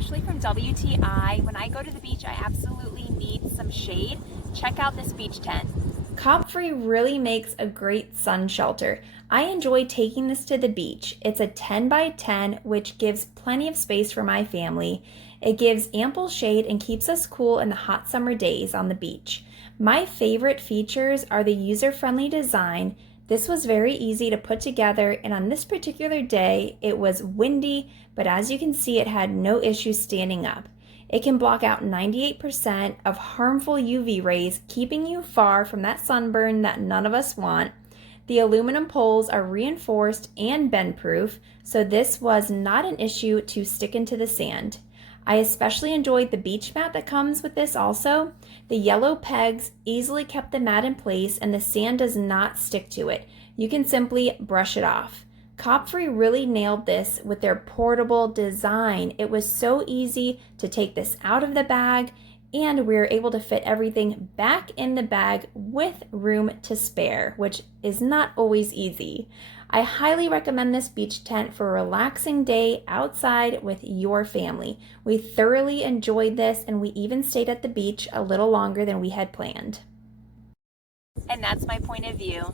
Ashley from WTI. When I go to the beach, I absolutely need some shade. Check out this beach tent. COPFERY really makes a great sun shelter. I enjoy taking this to the beach. It's a 10 by 10, which gives plenty of space for my family. It gives ample shade and keeps us cool in the hot summer days on the beach. My favorite features are the user-friendly design. This was very easy to put together, and on this particular day, it was windy, but as you can see, it had no issue standing up. It can block out 98% of harmful UV rays, keeping you far from that sunburn that none of us want. The aluminum poles are reinforced and bend-proof, so this was not an issue to stick into the sand. I especially enjoyed the beach mat that comes with this also. The yellow pegs easily kept the mat in place and the sand does not stick to it. You can simply brush it off. COPFERY really nailed this with their portable design. It was so easy to take this out of the bag, and we were able to fit everything back in the bag with room to spare, which is not always easy. I highly recommend this beach tent for a relaxing day outside with your family. We thoroughly enjoyed this, and we even stayed at the beach a little longer than we had planned. And that's my point of view.